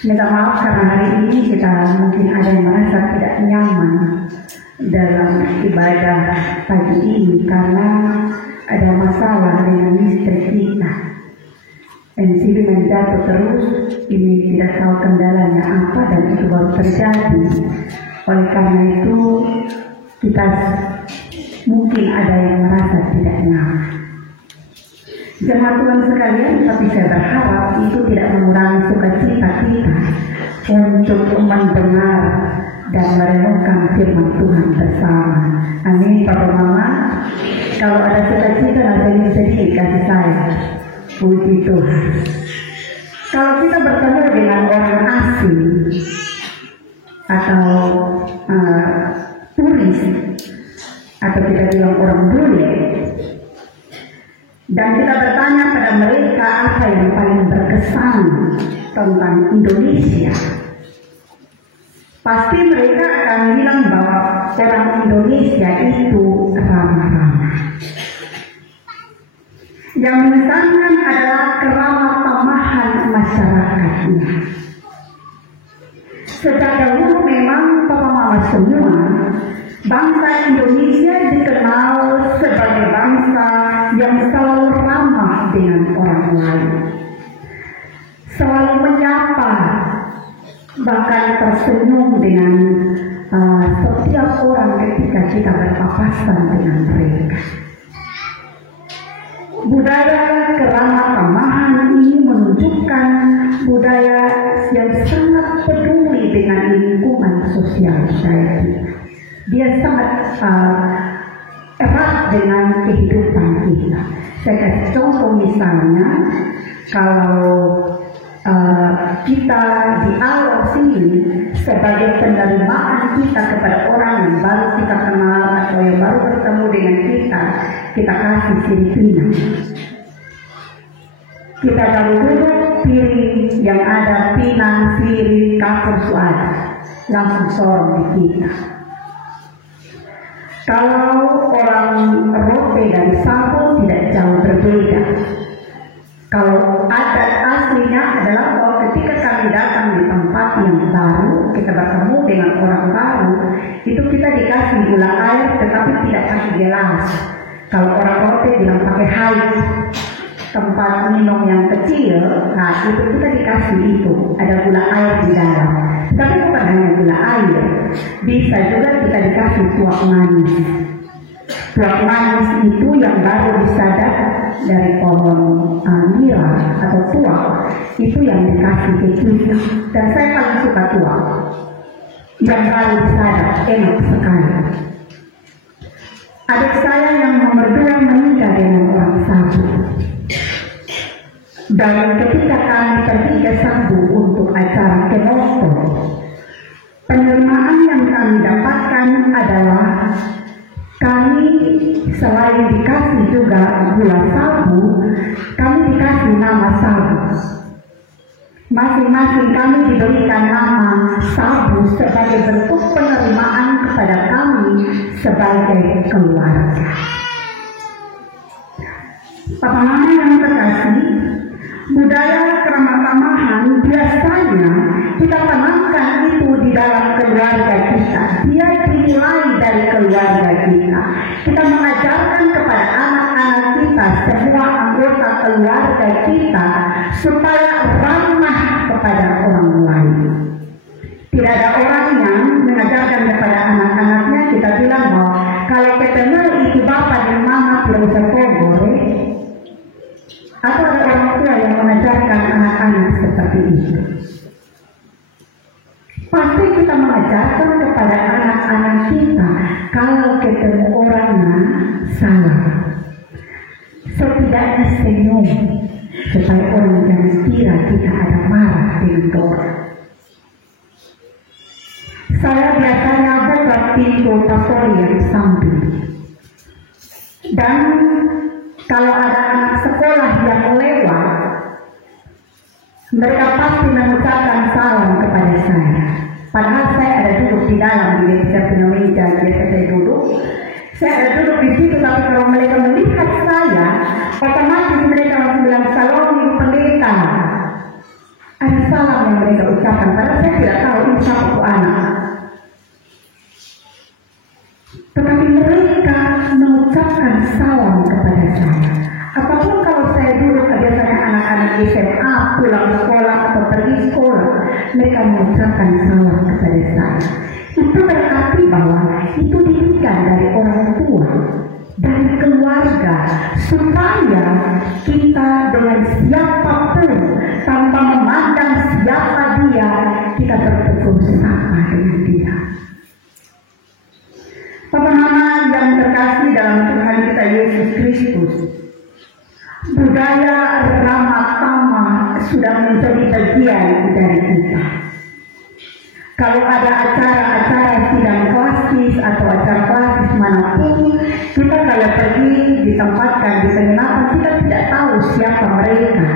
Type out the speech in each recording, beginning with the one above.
Minta maaf karena hari ini kita mungkin ada yang merasa tidak nyaman dalam ibadah pagi ini karena ada masalah dengan listrik kita. MCB menjatuh terus, ini tidak tahu kendalanya apa dan itu baru terjadi. Oleh karena itu kita mungkin ada yang merasa tidak nyaman. Jemaat Tuhan sekalian, tapi saya berharap itu tidak mengurangi sukacita kita untuk mendengar dan merenungkan firman Tuhan bersama. Amin, Papa Mama. Kalau ada sukacita nanti sedih kasih saya. Puji Tuhan. Kalau kita bertemu dengan orang asing atau turis atau kita bilang orang bule, dan kita bertanya pada mereka apa yang paling berkesan tentang Indonesia, pasti mereka akan bilang bahwa orang Indonesia itu ramah-ramah. Yang mengesankan adalah keramah tamahan masyarakatnya. Sejak dahulu memang Papa Mama semua, bangsa Indonesia dikenal sebagai bangsa yang selalu ramah dengan orang lain, selalu menyapa, bahkan tersenyum dengan setiap orang ketika kita berpapasan dengan mereka. Budaya keramah tamahan ini menunjukkan budaya yang sangat peduli dengan lingkungan sosial kita. Dia sangat erat dengan kehidupan kita. Saya kasih contoh misalnya, kalau kita di awal sini sebagai penerimaan kita kepada orang yang baru kita kenal atau yang baru bertemu dengan kita kasih Filipina. Kita kalau duduk piring yang ada pinang, sirih, kapur, suara, langsung sorong di kita. Kalau orang Rote dan Sabo tidak jauh berbeda. Kalau adat aslinya adalah bahwa ketika kami datang di tempat yang baru, kita bertemu dengan orang baru, itu kita dikasih gula air tetapi tidak pakai gelas. Kalau orang Rote bilang pakai haid, tempat minum yang kecil, nah itu kita dikasih itu, ada gula air di dalam. Tapi bukan hanya gula air, bisa juga kita dikasih tuak manis. Tuak manis itu yang baru disadap dari pohon nira atau tuak, itu yang dikasih ke kita. Dan saya paling suka tuak yang baru disadap, enak sekali. Adik saya yang nomor 2 menikah dengan orang Sabu. Dan ketika kami pergi ke Sabu untuk acara Kenosto, penerimaan yang kami dapatkan adalah kami selain dikasih juga gula sabu, kami dikasih nama sabu. Masing-masing kami diberikan nama sabu sebagai bentuk penerimaan kepada kami sebagai keluarga. Papa Mama yang terkasih, budaya keramah tamahan biasanya kita tanamkan itu di dalam keluarga kita. Dia dimulai dari keluarga kita. Kita mengajarkan kepada anak-anak kita, semua anggota keluarga kita, supaya ramah kepada orang lain. Tidak ada orang yang mengajarkan kepada anak-anaknya, kita bilang bahwa kalau ketemu itu bapak dan mama belum sepogor. Atau ada orang tua yang mengajarkan anak-anak seperti itu. Pasti kita mengajarkan kepada anak-anak kita, kalau ketemu orangnya salah, setidaknya senyum, supaya orang jangan kira kita ada marah dengan orang. Saya biasanya buka pintu pastor yang samping, dan kalau ada anak sekolah yang lewat, mereka pasti mengucapkan salam kepada saya. Padahal saya ada duduk di dalam, di dekat meja biasa saya duduk. Saya ada duduk di situ, tapi kalau mereka melihat saya, otomatis mereka langsung bilang, "Salam Ibu Pendeta." Ada salam yang mereka ucapkan, padahal saya tidak tahu ini siapa anak. Tetapi mereka mengucapkan salam kepada saya. Apapun kalau saya dulu biasanya anak-anak SMA pulang sekolah atau pergi sekolah, mereka mengucapkan salam kepada saya. Itu berarti bahwa itu didikan dari orang tua, dari keluarga, supaya kita dengan siapapun tanpa memandang siapa dia, kita bertegur sapa dengan dia. Bapak Mama yang terkasih dalam Tuhan kita Yesus Kristus, budaya ramah tamah sudah menjadi bagian dari kita. Kalau ada acara-acara sidang klasis atau acara klasis manapun, kita kalau pergi ditempatkan di penginapan, kita tidak tahu siapa mereka.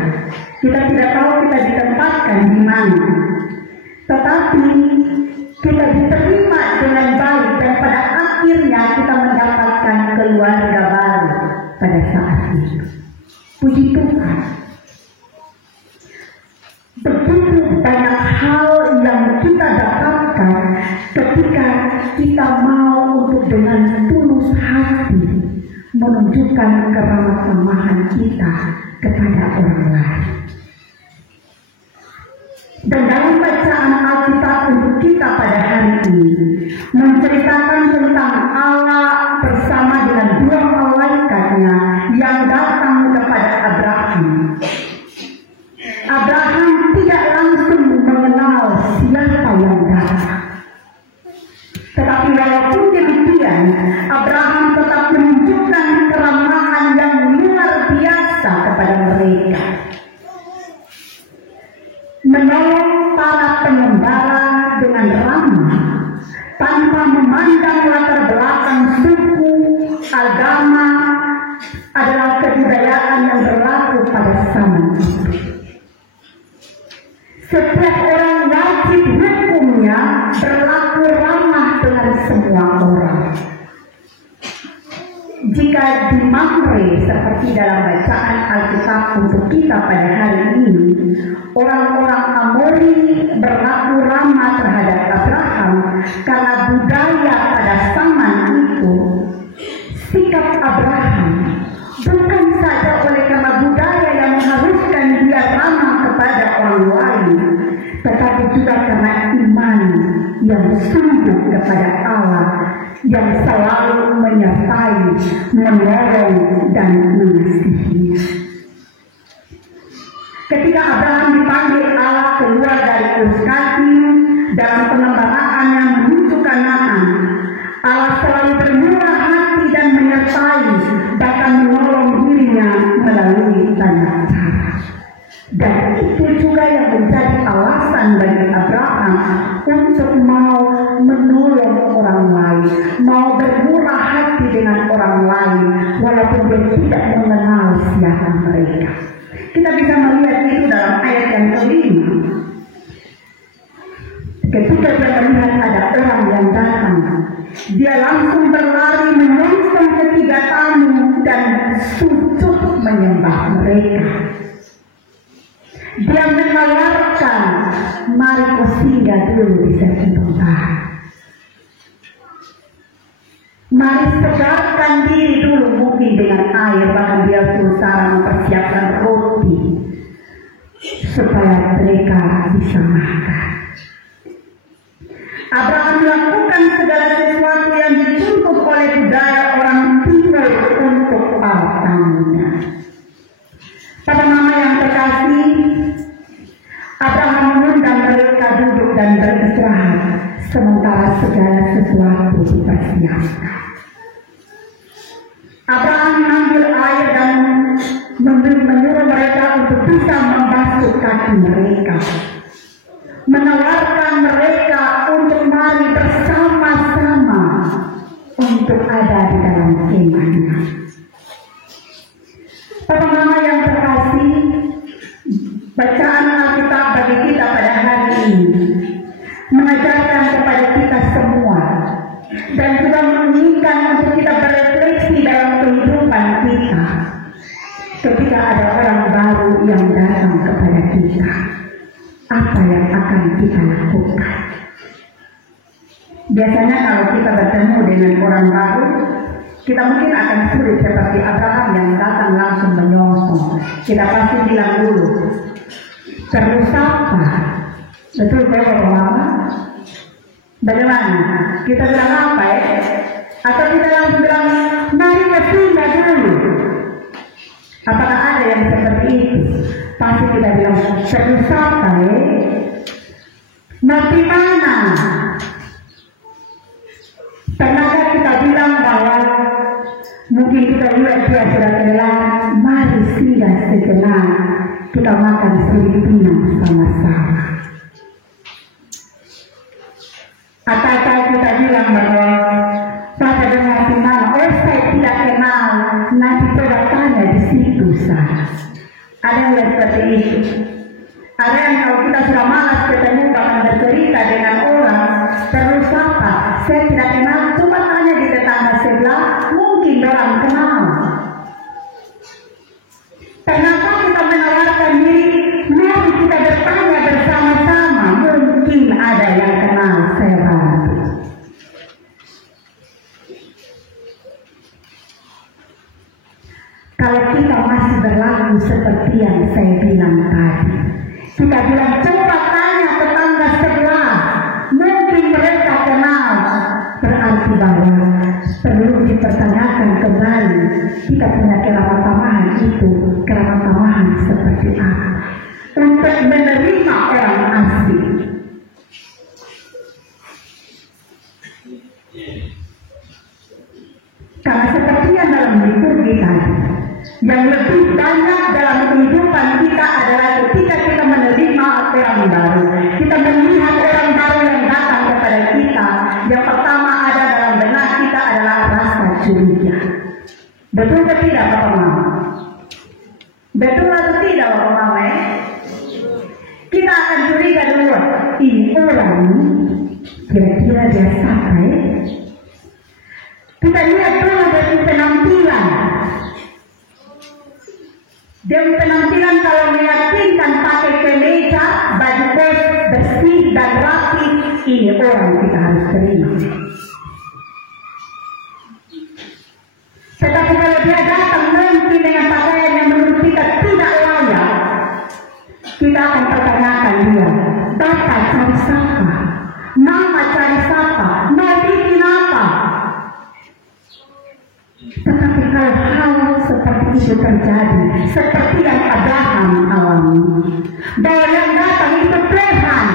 Kita tidak tahu kita ditempatkan di mana. Tetapi kita diterima dengan baik dan pada akhirnya kita mendapatkan keluarga baru pada saat itu. Puji Tuhan. Begitu banyak hal yang kita dapatkan ketika kita mau untuk dengan tulus hati menunjukkan keramah tamahan kita kepada orang lain. Dan dalam bacaan Alkitab untuk kita pada hari ini menceritakan tentang Allah bersama dengan dua malaikatnya yang datang kepada Abraham. Abraham tidak langsung mengenal siapa yang datang. Tetapi walaupun demikian, Abraham tetap menunjukkan keramahan yang luar biasa kepada mereka. Menolong para pengembara dengan ramah, tanpa memandang latar belakang suku, agama, adalah kebudayaan yang berlaku pada zaman itu. Setiap orang wajib hukumnya berlaku ramah dengan semua orang. Jika di Mamre seperti dalam bacaan Alkitab untuk kita pada hari ini, orang-orang Amori berlaku ramah terhadap Abraham karena budaya pada zaman itu. Sikap Abraham bukan saja oleh karena budaya yang mengharuskan dia ramah kepada orang lain, tetapi juga karena iman yang sungguh kepada Allah yang selalu menyertai, menolong dan mengasihi. Ketika Abraham dipanggil Allah keluar dari Ur Kasdim dalam pengembaraannya menuju Kanaan, Allah selalu bermurah hati dan menyertai, bahkan menolong dirinya melalui banyak cara. Dan itu juga yang menjadi alasan bagi Abraham untuk mau menolong orang lain, mau bermurah hati dengan orang lain, walaupun dia tidak mengenal siapa mereka. Kita bisa melihat itu dalam ayat yang kelima. Ketika dia melihat ada orang yang datang, dia langsung berlari menyongsong ketiga tamu dan sujud menyembah mereka. Dia menawarkan, mari kau singgah dulu di sekitar. Mari segarkan diri dulu mungkin dengan air, bahkan dia berusaha mempersiapkan roti supaya mereka bisa makan. Abraham melakukan segala sesuatu yang dituntut oleh budaya orang timur untuk para tamunya. Pada mama yang terkasih, Abraham mengundang mereka duduk dan beristirahat sementara segala sesuatu dipersiapkan. Abraham mengambil air dan menyuruh mereka untuk bisa membasuh kaki mereka, menawarkan mereka untuk mari bersama-sama untuk ada di dalam kemahnya. Para mama yang terkasih, bacaan Alkitab bagi kita pada hari ini mengajarkan kepada kita semua dan juga menginginkan untuk kita berefleksi dalam kehidupan kita ketika ada orang baru yang datang kepada kita. akan kita lakukan. Biasanya kalau kita bertemu dengan orang baru, kita mungkin akan sulit seperti Abraham yang datang langsung menyongsong. Kita pasti bilang dulu, perlu sapa. Betul Bapak-Bapak? Bagaimana? Kita bilang apa ya? Atau kita langsung bilang, mari ke pindah dulu. Apakah ada yang seperti itu? Pasti kita bilang, perlu sapa ya? Nanti mana? Pernahkah kita bilang bahwa mungkin kita lihat dia sudah kehilangan, mari singgah sejenak, kita makan Filipina sama-sama. Ataukah kita bilang bahwa pada dengar di mana, oh saya tidak kenal, nanti coba tanya di situ sah. Ada yang seperti itu. Ada yang kalau kita sudah malas ketemu bahkan bercerita dengan orang, perlu sapa, saya tidak kenal, coba tanya di tetangga sebelah, mungkin orang kenal. Kenapa kita menawarkan diri, mari kita bertanya bersama-sama, mungkin ada yang kenal, saya bantu. Kalau kita masih berlaku seperti yang saya bilang tadi, kita bilang coba tanya tetangga sebelah, mungkin mereka kenal, berarti bahwa perlu dipertanyakan kembali kita punya keramat tamahan itu, keramat tamahan seperti apa untuk menerima orang asing. Karena seperti yang dalam liturgi tadi, yang lebih banyak dalam kehidupan kita adalah ketika kita menerima orang baru. Kita melihat orang baru yang datang kepada kita. Yang pertama ada dalam benak kita adalah rasa curiga. Betul atau tidak Bapak Mama? Betul atau tidak Bapak Mama? Kita akan curiga dulu. Ini orang kira-kira dia siapa ya? Kita lihat dulu dari penampilan. Dari penampilan kalau meyakinkan pakai kemeja, baju kos bersih dan rapi, ini orang kita harus terima. Tetapi kalau dia datang mungkin dengan pakaian yang menurut kita tidak layak, kita akan pertanyakan dia, Bapak cari siapa? Mama cari siapa? Mau bikin apa? Tetapi kalau hal seperti itu terjadi, seperti yang Abraham alami, bahwa yang datang itu Tuhan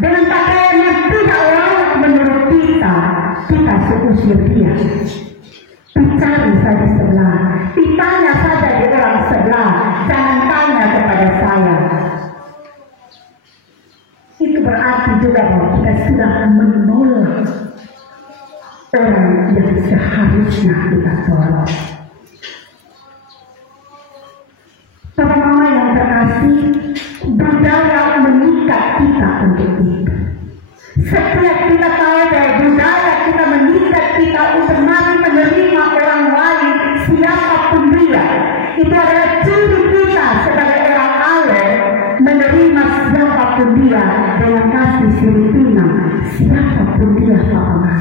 dengan pakaian yang tidak layak menurut kita, kita seusir dia. Dicari saja sebelah, ditanya saja di orang sebelah, jangan tanya kepada saya. Itu berarti juga bahwa kita sudah menolak orang yang seharusnya kita tolong. Para mama yang terkasih, budaya mengikat kita untuk itu. Setiap kita tahu bahwa budaya kita mengikat kita untuk mari menerima orang lain, siapapun dia. Itu adalah ciri kita sebagai orang awal, menerima siapapun dia dengan kasih Filipina, siapapun dia Pak Mama.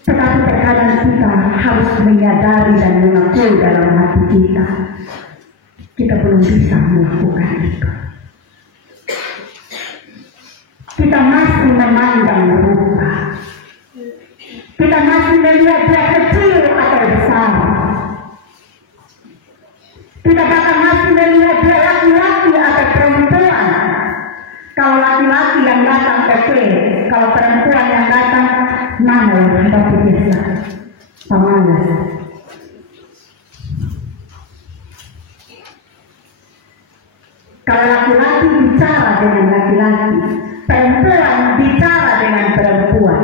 Tetapi terkadang kita harus menyadari dan mengakui dalam hati kita belum bisa melakukan itu. Kita masih memandang rupa. Kita masih melihat dia kecil atau besar. Kita bahkan masih melihat dia laki-laki atau perempuan. Kalau laki-laki yang datang oke, kalau perempuan yang datang mana yang kita biasa pemalas. Kalau laki-laki bicara dengan laki-laki, perempuan bicara dengan perempuan.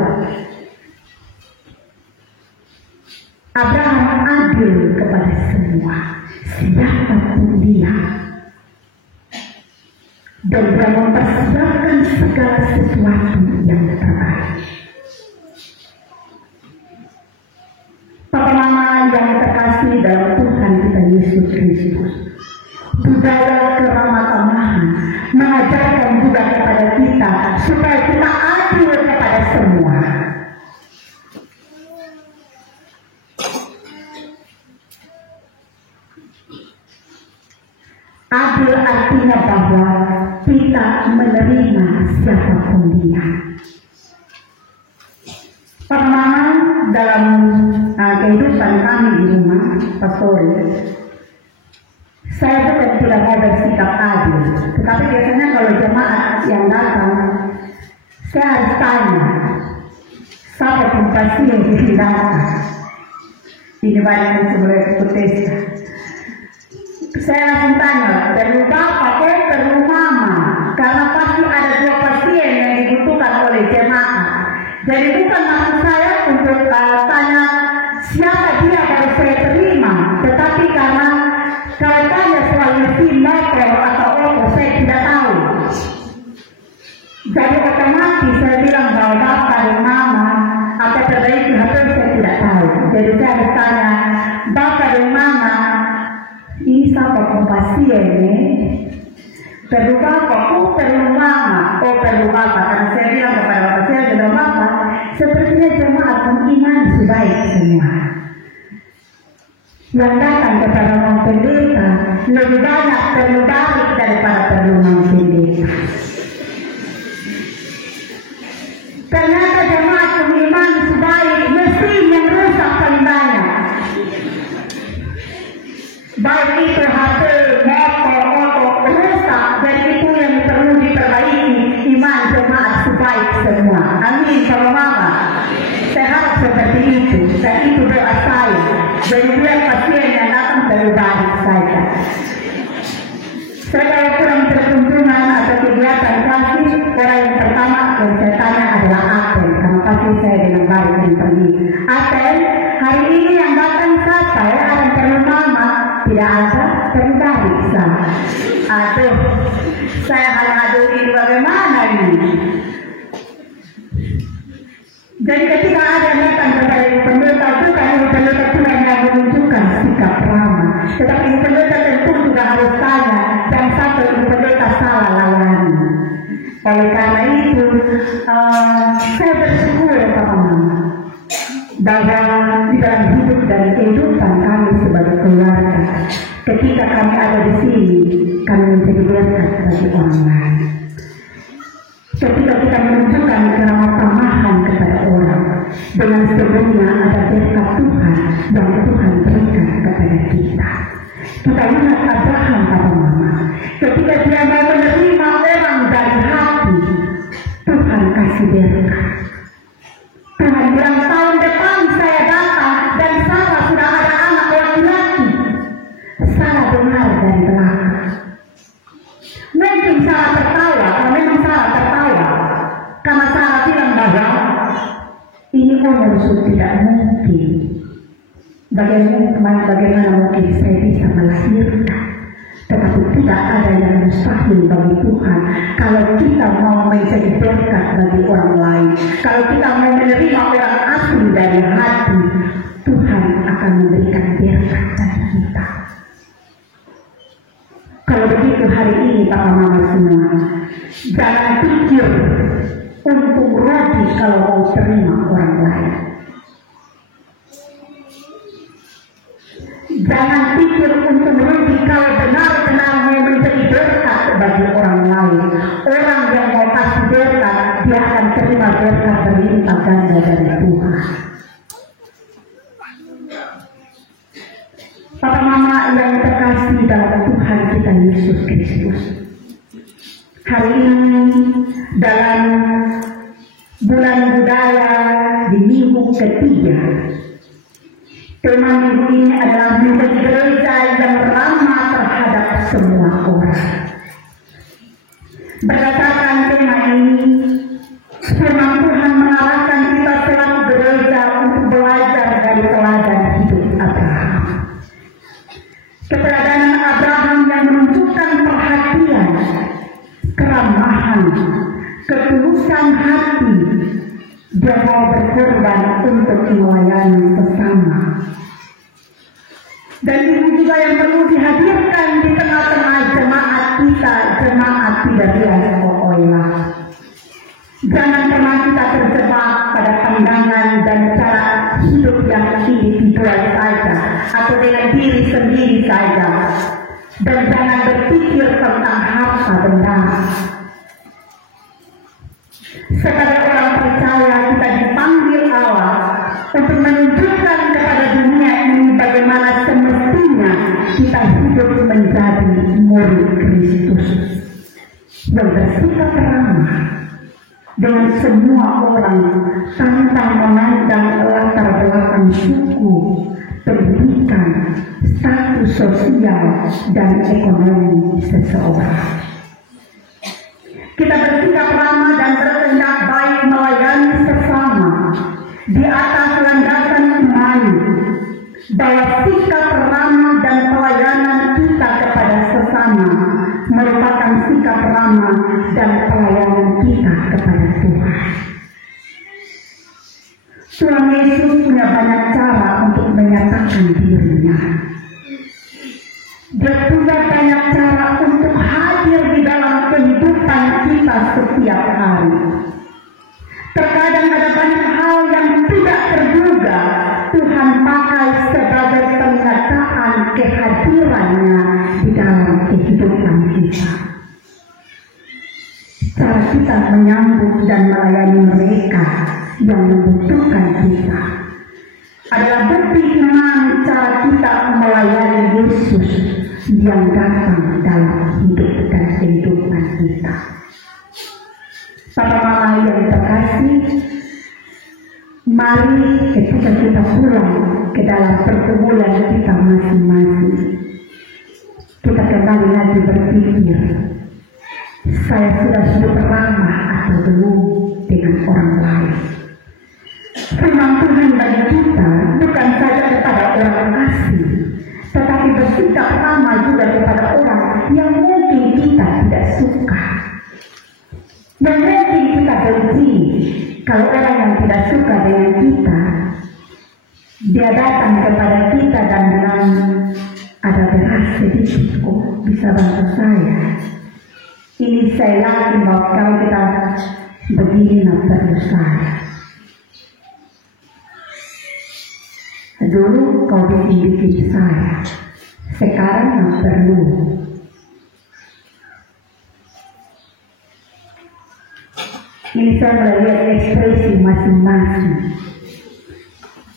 Abraham adil kepada semua, siapapun dia, dan dia mempersiapkan segala sesuatu yang terbaik. Papa Mama yang terkasih dalam Tuhan kita Yesus Kristus, budaya keramah tamahan, mengajarkan juga kepada kita supaya kita adil kepada semua. Adil artinya bahwa kita menerima siapapun dia. Pertama, dalam kehidupan kami di rumah pastoral, saya bukan tidak mau bersikap adil, tetapi biasanya kalau jemaat yang datang, saya harus tanya, siapa pasti yang dihindarkan? Ini banyak yang sebenarnya hipotesa. Saya langsung tanya, perlu bapak, perlu mama, karena pasti ada dua pasien yang dibutuhkan oleh jemaat. Jadi bukan maksud saya untuk tanya siapa dia baru saya terima, tetapi karena kalau tanya soal mesin motor atau auto, saya tidak tahu. Jadi otomatis saya bilang bahwa bapak dan mama atau perbaiki HP saya tidak tahu. Jadi saya harus tanya, bapak dan mama, ini siapa pasien ini? Perlu bapak, perlu mama, perlu bapak. Karena saya bilang kepada bapak saya dan bapak, sepertinya jemaat iman sebaik semua. Yang datang kepada Mang Pendeta lebih banyak perlu balik daripada perlu Mang Pendeta. Ternyata jemaat iman sebaik, mesin yang rusak paling banyak. Baik itu HP, motor, auto rusak, dan itu yang perlu diperbaiki. Iman jemaat sebaik semua. Amin, kalau mama. Saya harap seperti itu, dan itu doa saya. Jadi biar pasien yang datang perlu balik saja. Saya kalau kurang berkunjungan atau kegiatan kasih, orang yang pertama yang saya tanya adalah Aten, karena pasti saya dengan baik dan pergi. Aten, hari ini yang datang siapa ya? Ada yang perlu mama? Tidak ada, perlu balik sama. Aduh, saya hanya ini bagaimana ini? Jadi ketika ada yang datang kepada pendeta, bukan pendeta Tuhan yang menunjukkan sikap ramah, tetapi pendeta tentu juga harus tanya dan sampai pendeta salah layani. Oleh karena itu, saya bersyukur teman-teman bahwa di dalam hidup dan kehidupan kami sebagai keluarga, ketika kami ada di sini, kami menjadi berkat bagi orang lain. Ketika kita menunjukkan keramah tamahan kepada orang, dengan sebelumnya ada berkat Tuhan yang Tuhan berikan kepada kita. Kita lihat Abraham pada mama, ketika dia mau menerima orang dari hati, Tuhan kasih berkat. Tuhan bilang tahun depan saya datang dan Sarah sudah ada anak laki-laki. Sarah dengar dari belakang. Mungkin Sarah tertawa, memang Sarah tertawa, karena Sarah bilang bahwa ini sudah tidak mungkin. Bagaimana mungkin saya bisa melahirkan? Tetapi tidak ada yang mustahil bagi Tuhan. Kalau kita mau menjadi berkat bagi orang lain, kalau kita mau menerima orang asing dari hati, Tuhan akan memberikan berkat dari kita. Kalau begitu hari ini Bapak Mama semua, jangan pikir untuk rugi kalau mau terima orang lain. Jangan pikir untuk rugi kalau benar-benar mau menjadi berkat bagi orang lain. Orang yang mau kasih berkat, dia akan terima berkat berlimpah ganda dari Tuhan. Papa Mama yang terkasih dalam Tuhan kita Yesus Kristus, hari ini dalam bulan budaya di minggu ketiga, tema minggu ini adalah menjadi gereja yang ramah terhadap semua orang. Berdasarkan tema ini, firman Tuhan mengarahkan kita selaku gereja untuk belajar dari teladan hidup Abraham. Keteladanan Abraham yang menunjukkan perhatian, keramahan, ketulusan hati. Dia mau berkorban untuk melayani sesama. Dan ini juga yang perlu dihadirkan di tengah-tengah jemaat kita, jemaat tidak biasa pokoknya. Jangan pernah kita terjebak pada pandangan dan cara hidup yang individual saja atau dengan diri sendiri saja. Dan jangan berpikir tentang harta benda. Sebagai orang percaya kita dipanggil Allah untuk menunjukkan kepada dunia ini bagaimana semestinya kita hidup menjadi murid Kristus yang bersikap ramah dengan semua orang tanpa memandang latar belakang suku, pendidikan, status sosial dan ekonomi seseorang. Kita bersikap ramah dan bertindak baik melayani sesama di atas landasan iman bahwa sikap ramah dan pelayanan kita kepada sesama merupakan sikap ramah dan pelayanan kita kepada Tuhan. Tuhan Yesus punya banyak cara untuk menyatakan dirinya. Dia punya banyak cara untuk hadir di dalam kehidupan kita setiap hari. Terkadang ada banyak hal yang tidak terduga Tuhan pakai sebagai penyataan kehadirannya di dalam kehidupan kita. Cara kita menyambut dan melayani mereka yang membutuhkan kita adalah bukti iman cara kita melayani Yesus yang datang dalam hidup dan kehidupan kita. Papa mama yang terkasih, mari ketika kita pulang ke dalam pergumulan kita masing-masing, kita kembali lagi berpikir, saya sudah hidup ramah atau belum dengan orang lain. Firman Tuhan bagi kita bukan saja kepada orang asing, tetapi bersikap ramah juga kepada orang yang mungkin kita tidak suka, yang mungkin kita benci. Kalau orang yang tidak suka dengan kita, dia datang kepada kita dan bilang, ada beras sedikit kok, bisa bantu saya. Ini saya yakin bahwa kalau kita begini nak perlu saya. Dulu kau bikin saya, sekarang nak perlu. Ini saya melihat ekspresi masing-masing.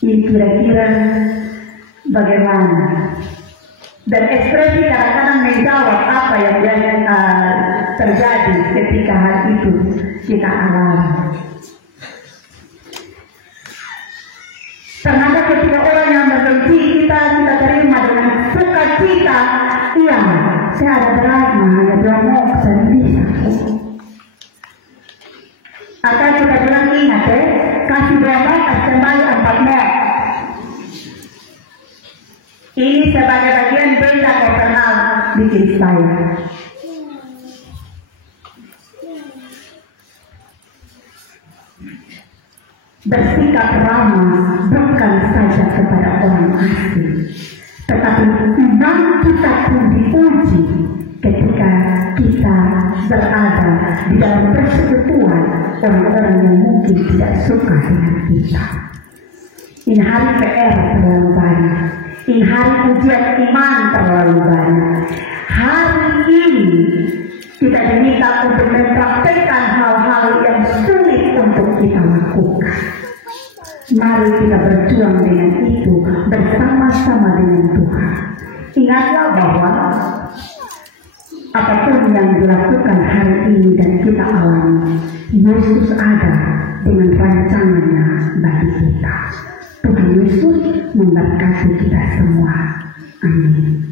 Ini kira-kira bagaimana. Dan ekspresi kadang-kadang menjawab apa yang terjadi ketika hal itu kita alami. Ternyata ketika orang yang membenci kita, kita terima dengan sukacita. Iya, saya ada beras, hanya 2 mok, saya bisa. Atau kita bilang ingat kasih 2 mok, kembali 4 mok. Ini sebagai bagian benda personal bikin saya. Bersikap ramah bukan saja kepada orang asing, tetapi iman kita pun diuji ketika kita berada di dalam persekutuan orang-orang yang mungkin tidak suka dengan kita. Ini hari PR terlalu banyak. Ini hari ujian iman terlalu banyak. Hari ini kita diminta untuk mempraktekkan hal-hal yang sulit untuk kita lakukan. Mari kita berjuang dengan itu bersama-sama dengan Tuhan. Ingatlah bahwa apapun yang dilakukan hari ini dan kita alami, Yesus ada dengan rancangannya bagi kita. Tuhan Yesus memberkati kita semua. Amin.